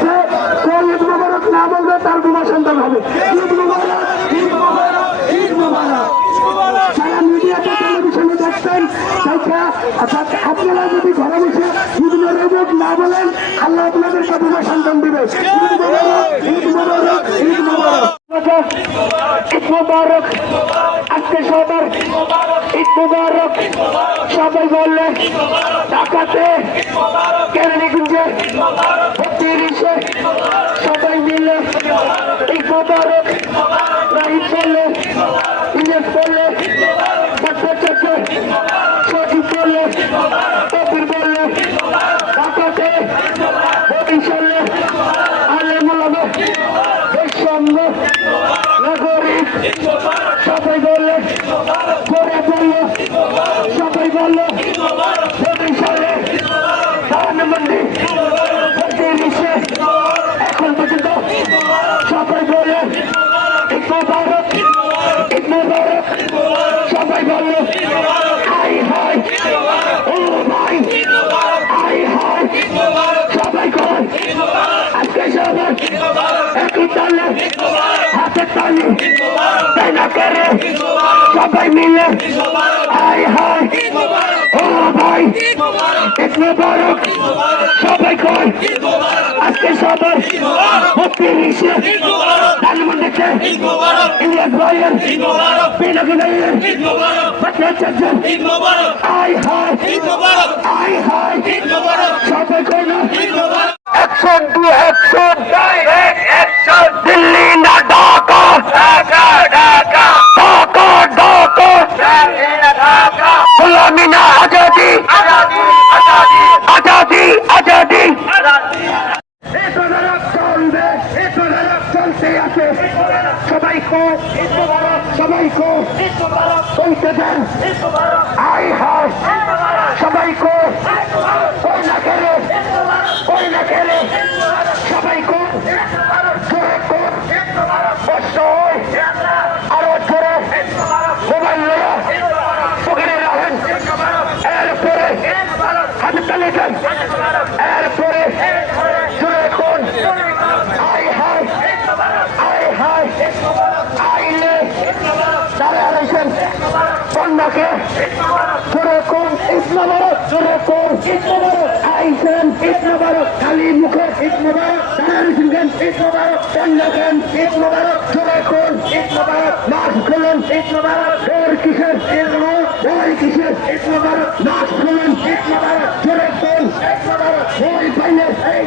যে ঈদ মোবারক না বলবে তার বিনা সন্তান হবে। ঈদ মোবারক, ঈদ মোবারক, ঈদ মোবারক। সারা মিডিয়াতে টেলিভিশনে দেখছেন, আপনারা যদি ঘরে বসে ঈদ মোবারক না বলেন আল্লাহ আপনাদেরকে বিনা সন্তান দিবে। ঈদ মোবারক, ঈদ মোবারক, ঈদ মোবারক, ঈদ মোবারক। আজকে সবার ঈদ মোবারক। সবাই বললেন ঢাকাতে কেরানীগঞ্জে ৩২-এ সবাই মিলে ঈদ মোবারক ঈদ করলে, ঈদ করলে, বাচ্চাকে সঠিক করলে, তফির বললে ঢাকাতে বরিশালে আলেমুলামা বৈষম্য নাগরিক সবাই বললে, করে বললো, সবাই বললো বরিশালে ধানমন্ডি ৩২-এ এখন পর্যন্ত সবাই বলে ঈদ মোবারক, ঈদ মোবারক। সবাই বললো হাই হাই, ও ভাই হাই হাই, সবাই কর আজকে সবাই একই তালে হাতে তালি তাই না করে সবাই মিলে হাই হাই, ও ভাই ঈদ মোবারক। সবাই কর আজকে সবাই ৩২-এ ধানমন্ডিতে ইলিয়াস ভাইয়ের পিনাকি ভাইয়ের বাচ্চাদের হাই হাই, হাই হাই, সবাই কর না action to action, direct action. Delhi না ঢাকা, ঢাকা ঢাকা, ঢাকা ঢাকা, ঢাকা। গোলামি না আজাদি, আজাদি আজাদি, আজাদি আজাদি। ঈদ মোবারক চলবে, ঈদ মোবারক চলতে আছে। সবাই কো ঈদ মোবারক, সবাই কো ঈদ মোবারক বলতে দেন। হাই হাই, সবাই কো কই না খেলে, কই না খেলে সবাই কো জোরে কো কষ্ট হয় আরো জোরে মোবাইল লয়া পকেটে রাখেন। এরপরে হাতে তালে দেন, এরপরে জোরে কোন হাই হাই, হাই হাই। আইলে তারা আছেন কন্যাকে জোরে কোন ঈদ মোবারক, জোরে কোন ঈদ মোবারক। আইসেন ঈদ মোবারক, খালি মুখে ঈদ মোবারক, তারা শুনবেন ঈদ মোবারক, কন্যাকেন ঈদ মোবারক, জোরে কোন ঈদ মোবারক। মাস্ক খুলুন ঈদ মোবারক, ডোর কিসের ঈদ মোবারক, ডোর কিসের ঈদ মোবারক। মাস্ক খুলুন ঈদ মোবারক, জোরে কোন ঈদ মোবারক। ওই পাইলে এই